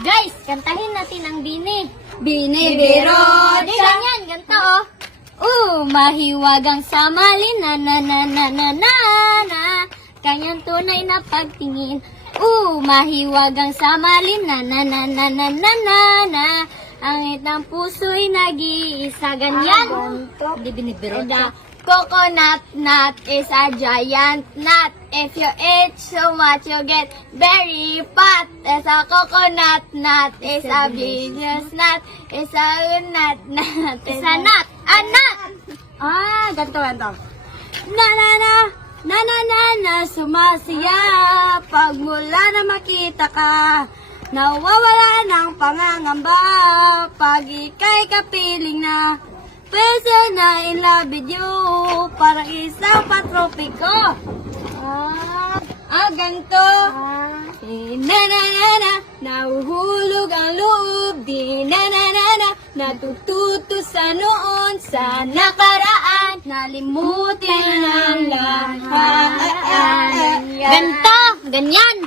Guys, kantahin natin ang bini. Binibiro Di ganyan, ganito oh. Uh, mahiwagang samalin na na na na na na na Kanyang tunay na pagtingin Uh, mahiwagang samalin na na na na na na na na Ang itang puso'y nag-iisa ganyan Hindi binibiro. The coconut nut is a giant nut. If you eat so much, you get very fat. As a coconut nut is a business nut. Is a nut nut. Is a nut. A nut. Ah, ganito, ganito. Na na na. Na na na na sumasiya Pagmula na makita ka Nawawala ng pangangamba Pag ika'y kapiling na Pwede na in love with you Parang isang patropiko. Ah, ah ganito. Eh, na na na na Nahuhulog ang loob Di na na na na Natututo sa noon Sa nakaraan. Nalimutin ang lahat. Ganito, ganyan